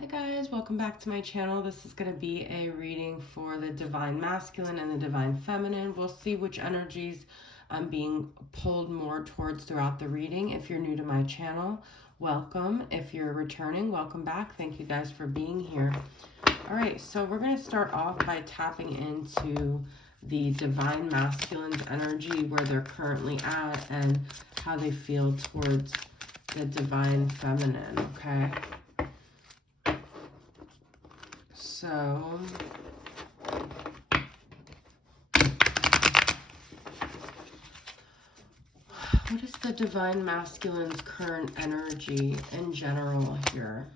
Hi guys, welcome back to my channel. This is going to be a reading for the Divine Masculine and the Divine Feminine. We'll see which energies I'm being pulled more towards throughout the reading. If you're new to my channel, welcome. If you're returning, welcome back. Thank you guys for being here. All right, so we're going to start off by tapping into the Divine Masculine's energy, where they're currently at, and how they feel towards the Divine Feminine, okay? So, what is the Divine Masculine's current energy in general here?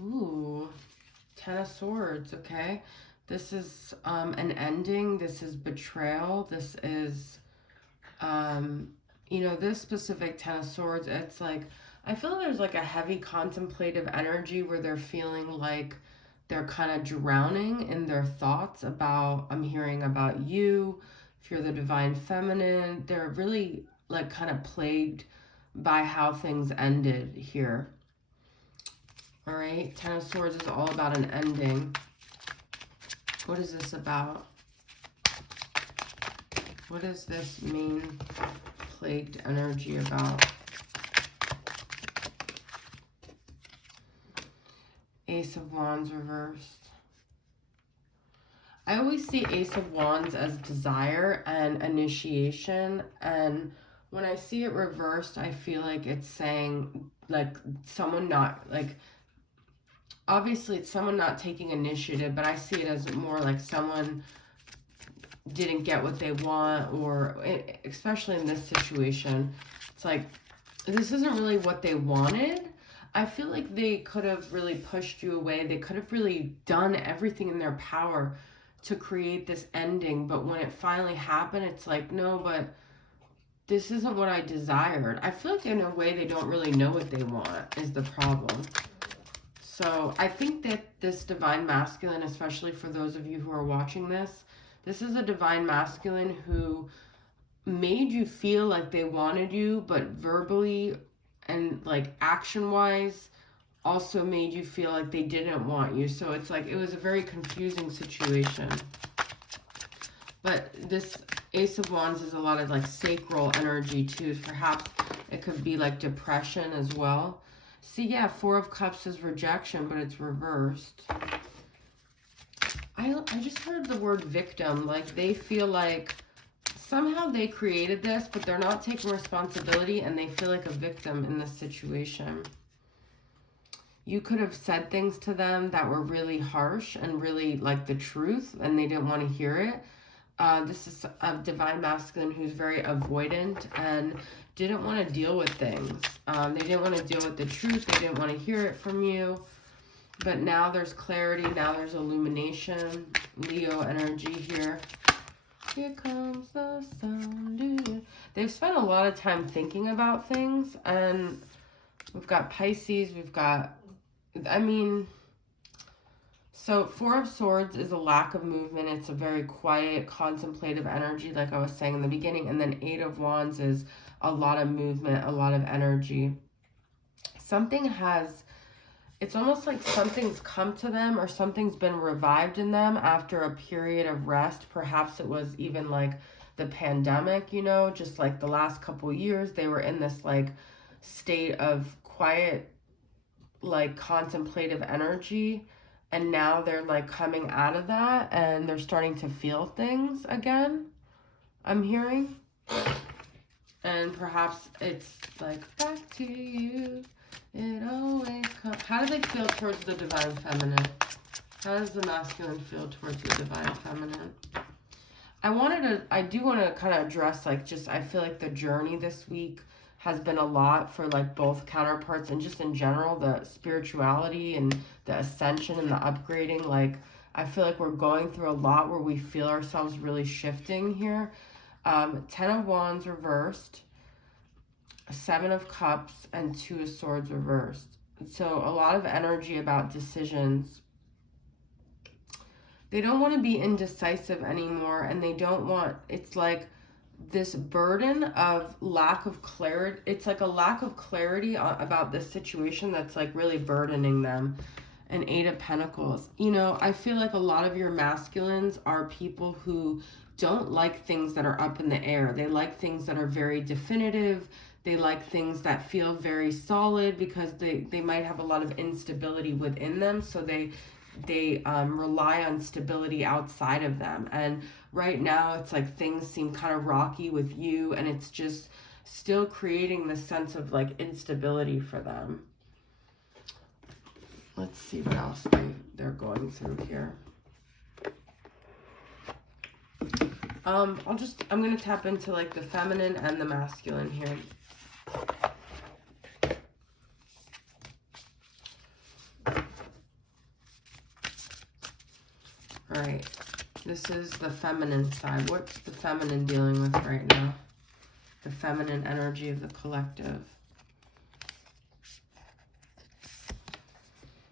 Ooh, Ten of Swords, okay. This is an ending. This is betrayal. This is, this specific Ten of Swords, it's like, I feel there's like a heavy contemplative energy where they're feeling like they're kind of drowning in their thoughts about, I'm hearing about you. If you're the Divine Feminine, they're really like kind of plagued by how things ended here. All right, Ten of Swords is all about an ending. What is this about? What is this main plagued energy about? Ace of Wands reversed. I always see Ace of Wands as desire and initiation, and when I see it reversed, I feel like it's saying like someone not like, obviously it's someone not taking initiative, but I see it as more like someone didn't get what they want, or especially in this situation, it's like this isn't really what they wanted. I feel like they could have really pushed you away. They could have really done everything in their power to create this ending, but when it finally happened, it's like, no, but this isn't what I desired. I feel like in a way they don't really know what they want is the problem. So I think that this Divine Masculine, especially for those of you who are watching this is a Divine Masculine who made you feel like they wanted you, but verbally and like action wise also made you feel like they didn't want you. So it's like it was a very confusing situation. But this Ace of Wands is a lot of like sacral energy too. Perhaps it could be like depression as well. See, yeah, Four of Cups is rejection, but it's reversed. I just heard the word victim. Like they feel like somehow they created this, but they're not taking responsibility, and they feel like a victim in this situation. You could have said things to them that were really harsh and really like the truth, and they didn't want to hear it. This is a Divine Masculine who's very avoidant and didn't want to deal with things. They didn't want to deal with the truth. They didn't want to hear it from you. But now there's clarity. Now there's illumination. Leo energy here. Here comes the sun. They've spent a lot of time thinking about things. And we've got Pisces. We've got, so Four of Swords is a lack of movement. It's a very quiet, contemplative energy, like I was saying in the beginning. And then Eight of Wands is a lot of movement, a lot of energy. It's almost like something's come to them, or something's been revived in them after a period of rest. Perhaps it was even like the pandemic, just like the last couple years, they were in this like state of quiet, like contemplative energy. And now they're like coming out of that and they're starting to feel things again, I'm hearing. And perhaps it's like, back to you. It always comes. How do they feel towards the Divine Feminine? How does the masculine feel towards the Divine Feminine? I do want to kind of address, like, just, I feel like the journey this week has been a lot for, like, both counterparts, and just in general, the spirituality and the ascension and the upgrading. Like, I feel like we're going through a lot where we feel ourselves really shifting here. Ten of Wands reversed. Seven of Cups and Two of Swords reversed. So a lot of energy about decisions. They don't want to be indecisive anymore, and they don't want, it's like this burden of lack of clarity. It's like a lack of clarity about this situation that's like really burdening them. An 8 of Pentacles. You know, I feel like a lot of your masculines are people who don't like things that are up in the air. They like things that are very definitive. They like things that feel very solid because they might have a lot of instability within them. So they rely on stability outside of them. And right now it's like things seem kind of rocky with you, and it's just still creating this sense of like instability for them. Let's see what else they're going through here. I'm going to tap into like the feminine and the masculine here. All right. This is the feminine side. What's the feminine dealing with right now? The feminine energy of the collective.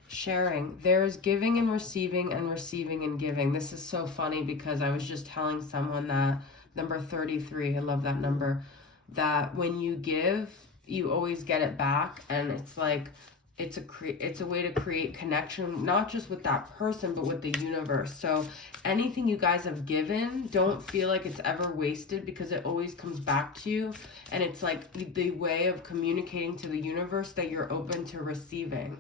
Sharing. There's giving and receiving and giving. This is so funny because I was just telling someone that number 33, I love that number, that when you give, you always get it back. And it's like, it's a way to create connection, not just with that person, but with the universe. So anything you guys have given, don't feel like it's ever wasted, because it always comes back to you. And it's like the way of communicating to the universe that you're open to receiving.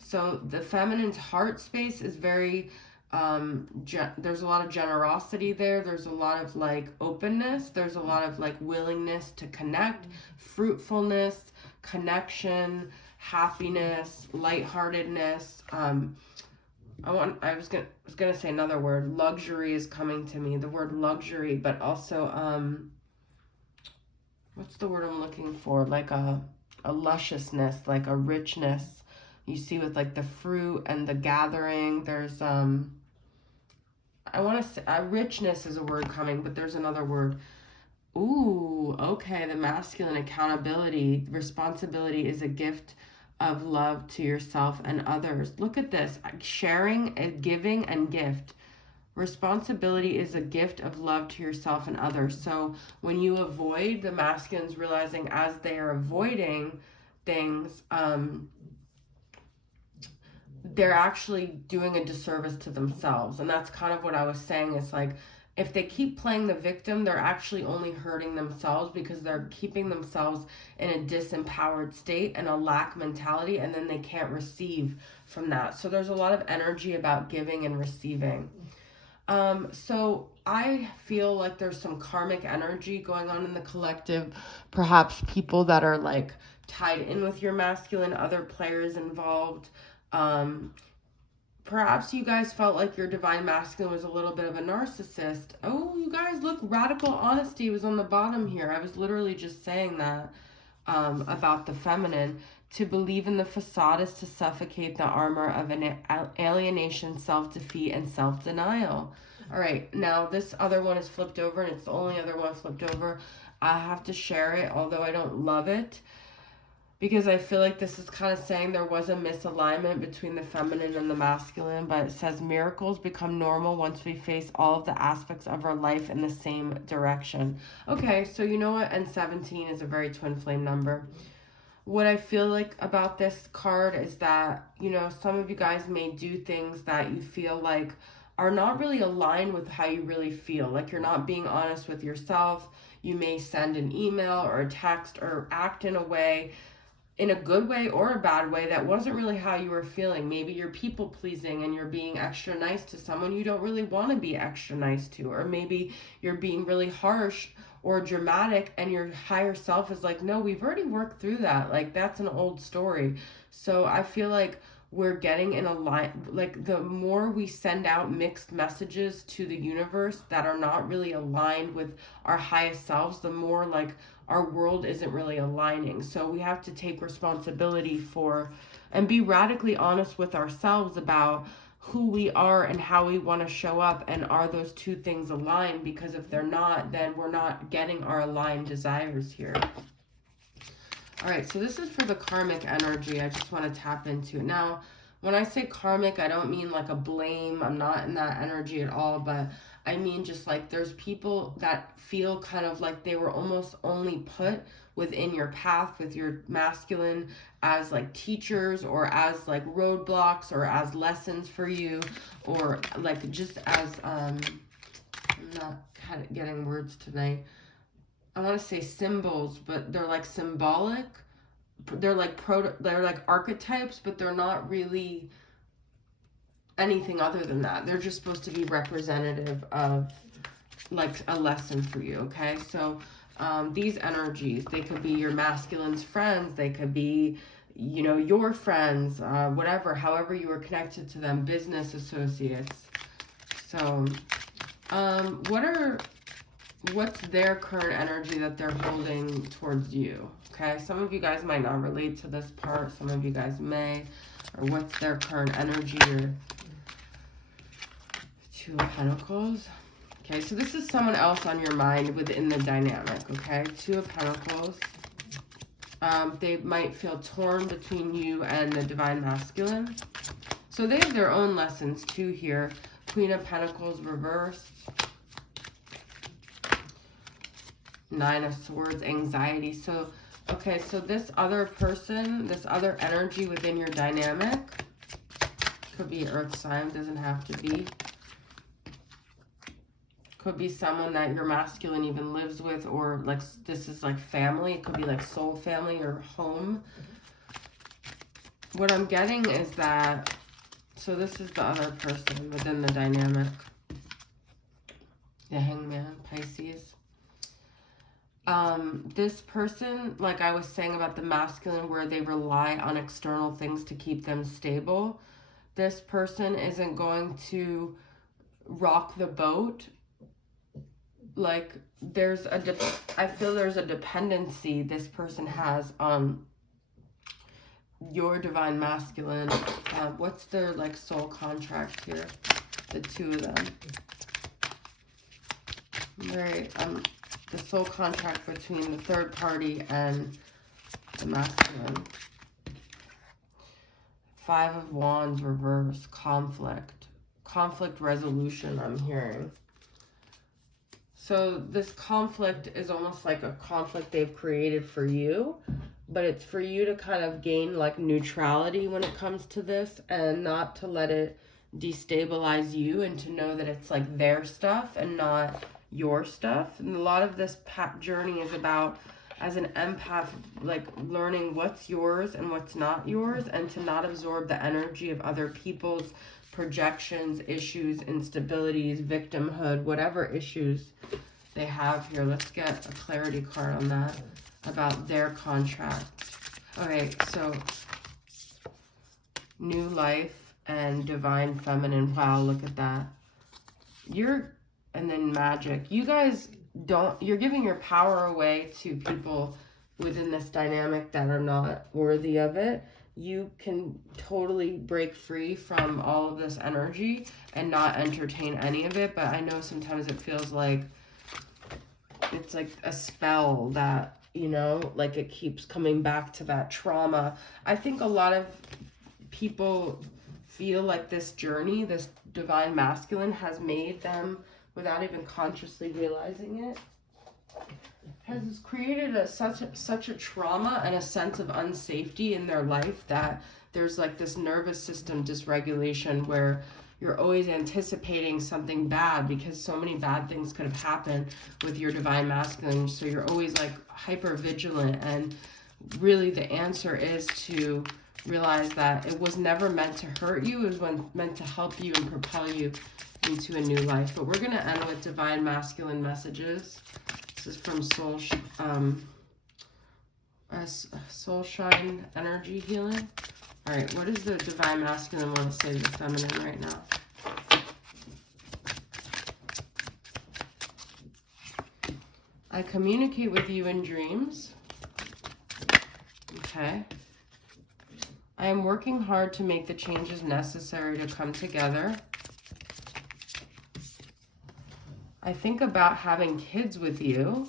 So the feminine's heart space is very, there's a lot of generosity there. There's a lot of like openness. There's a lot of like willingness to connect, fruitfulness, connection, happiness, lightheartedness. I was gonna say another word. Luxury is coming to me. The word luxury, but also what's the word I'm looking for? Like a lusciousness, like a richness. You see with like the fruit and the gathering, there's I want to say richness is a word coming, but there's another word. Ooh, okay, the masculine accountability, responsibility is a gift of love to yourself and others. Look at this, sharing, giving, and gift. Responsibility is a gift of love to yourself and others. So when you avoid, the masculines realizing as they are avoiding things, they're actually doing a disservice to themselves. And that's kind of what I was saying. It's like, if they keep playing the victim, they're actually only hurting themselves, because they're keeping themselves in a disempowered state and a lack mentality, and then they can't receive from that. So there's a lot of energy about giving and receiving. So I feel like there's some karmic energy going on in the collective. Perhaps people that are like tied in with your masculine, other players involved. Perhaps you guys felt like your divine masculine was a little bit of a narcissist. Oh, you guys, look, radical honesty was on the bottom here. I was literally just saying that about the feminine. To believe in the facade is to suffocate the armor of an alienation, self-defeat, and self-denial. All right, now this other one is flipped over, and it's the only other one flipped over. I have to share it, although I don't love it, because I feel like this is kind of saying there was a misalignment between the feminine and the masculine. But it says miracles become normal once we face all of the aspects of our life in the same direction. Okay, so you know what? And 17 is a very twin flame number. What I feel like about this card is that, you know, some of you guys may do things that you feel like are not really aligned with how you really feel. Like you're not being honest with yourself. You may send an email or a text or act in a way, in a good way or a bad way, that wasn't really how you were feeling. Maybe you're people pleasing and you're being extra nice to someone you don't really want to be extra nice to. Or maybe you're being really harsh or dramatic, and your higher self is like, no, we've already worked through that. Like, that's an old story. So I feel like we're getting in a line, like the more we send out mixed messages to the universe that are not really aligned with our highest selves, the more like our world isn't really aligning. So we have to take responsibility for and be radically honest with ourselves about who we are and how we want to show up, and are those two things aligned? Because if they're not, then we're not getting our aligned desires here. All right, so this is for the karmic energy. I just want to tap into it. Now, when I say karmic, I don't mean like a blame. I'm not in that energy at all, but I mean just like there's people that feel kind of like they were almost only put within your path with your masculine as like teachers or as like roadblocks or as lessons for you, or like just as I'm not getting words tonight. I want to say symbols, but they're like symbolic. They're like they're like archetypes, but they're not really anything other than that. They're just supposed to be representative of like a lesson for you, okay? So these energies, they could be your masculine's friends, they could be, you know, your friends, whatever, however you were connected to them, business associates. So what's their current energy that they're holding towards you, okay? Some of you guys might not relate to this part, some of you guys may, or what's their current energy, or Two of Pentacles. Okay, so this is someone else on your mind within the dynamic, okay? Two of Pentacles. They might feel torn between you and the Divine Masculine. So they have their own lessons too here. Queen of Pentacles reversed. Nine of Swords, anxiety. So, okay, so this other person, this other energy within your dynamic, could be earth sign, doesn't have to be. Could be someone that your masculine even lives with, or like this is like family. It could be like soul family or home. What I'm getting is that, so this is the other person within the dynamic. The Hangman, Pisces. This person, like I was saying about the masculine, where they rely on external things to keep them stable. This person isn't going to rock the boat. Like I feel there's a dependency this person has on your Divine Masculine. What's their like soul contract here? The two of them. Right. The soul contract between the third party and the masculine. Five of Wands reverse, conflict. Conflict resolution, I'm hearing. So this conflict is almost like a conflict they've created for you, but it's for you to kind of gain like neutrality when it comes to this and not to let it destabilize you, and to know that it's like their stuff and not your stuff. And a lot of this journey is about, as an empath, like learning what's yours and what's not yours, and to not absorb the energy of other people's projections, issues, instabilities, victimhood, whatever issues they have here. Let's get a clarity card on that, about their contract. Okay, so new life and divine feminine. Wow, look at that. And then magic. You guys you're giving your power away to people within this dynamic that are not worthy of it. You can totally break free from all of this energy and not entertain any of it. But I know sometimes it feels like it's like a spell that, you know, like it keeps coming back to that trauma. I think a lot of people feel like this journey, this Divine Masculine, has made them, without even consciously realizing it, has created such a trauma and a sense of unsafety in their life that there's like this nervous system dysregulation where you're always anticipating something bad, because so many bad things could have happened with your Divine Masculine. So you're always like hyper vigilant, and really the answer is to realize that it was never meant to hurt you. It was meant to help you and propel you into a new life. But we're going to end with Divine Masculine messages. This is from Soul Shine Energy Healing. All right, what does the Divine Masculine want to say to the feminine right now? I communicate with you in dreams. Okay. I am working hard to make the changes necessary to come together. I think about having kids with you.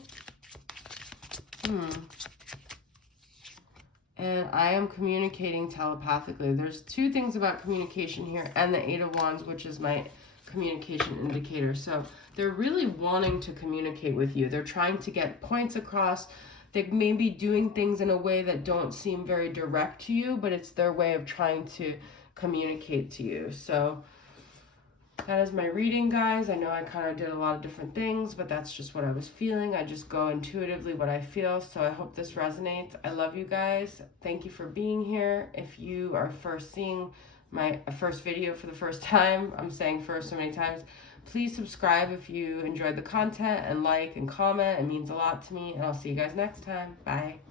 And I am communicating telepathically. There's two things about communication here, and the Eight of Wands, which is my communication indicator. So they're really wanting to communicate with you. They're trying to get points across. They may be doing things in a way that don't seem very direct to you, but it's their way of trying to communicate to you. So that is my reading, guys. I know I kind of did a lot of different things, but that's just what I was feeling. I just go intuitively what I feel. So I hope this resonates. I love you guys. Thank you for being here. If you are first seeing my first video for the first time, I'm saying first so many times, please subscribe if you enjoyed the content, and like and comment. It means a lot to me, and I'll see you guys next time. Bye.